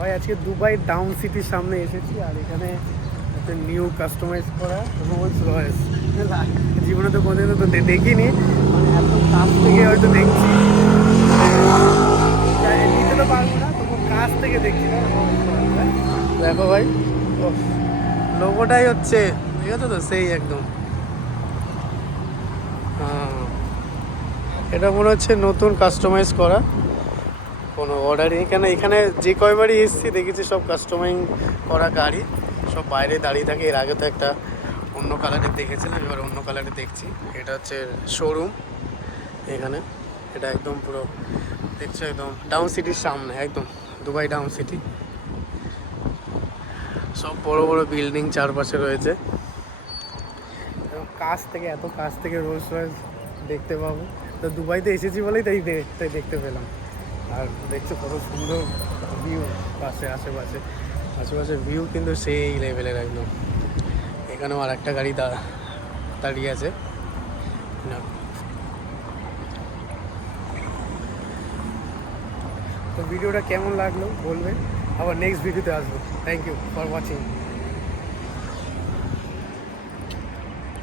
ভাই আজকে Dubai town সিটির সামনে এসেছি, আর এখানে একটা নিউ কাস্টমাইজ করা রোলস রয়েস। জীবনে তো কোনোদিনও তো দেখিনি, মানে এত কাছ থেকে হয়তো দেখছি, নিতে তো পারবো না, তবু কাছ থেকে দেখছি না। দেখো ভাই, লোগোটাই হচ্ছে, ঠিক আছে তো, সেই একদম। হ্যাঁ, এটা মনে হচ্ছে নতুন কাস্টমাইজ করা, কোনো অর্ডারই। কেন এখানে যে কয়বারই এসেছি দেখেছি সব কাস্টমাইজ করা গাড়ি, সব বাইরে দাঁড়িয়ে থাকে। এর আগে তো একটা অন্য কালারের দেখেছিলাম, এবার অন্য কালারে দেখছি। এটা হচ্ছে শোরুম এখানে, এটা একদম পুরো দেখছো একদম টাউন সিটির সামনে, একদম দুবাই টাউন সিটি। সব বড় বড় বিল্ডিং চারপাশে রয়েছে, এবং কাছ থেকে, এত কাছ থেকে রোলস রয়েস দেখতে পাবো। তো দুবাইতে এসেছি বলেই তাই দেখতে পেলাম। আর দেখছো কত সুন্দর ভিউ, পাশে আশেপাশে আশেপাশে ভিউ কিন্তু সেই লেভেলের একদম। এখানেও আর একটা গাড়ি দাঁড়িয়ে আছে না। তো ভিডিওটা কেমন লাগলো বলবে, আবার নেক্সট ভিডিওতে আসবো। Thank you for watching.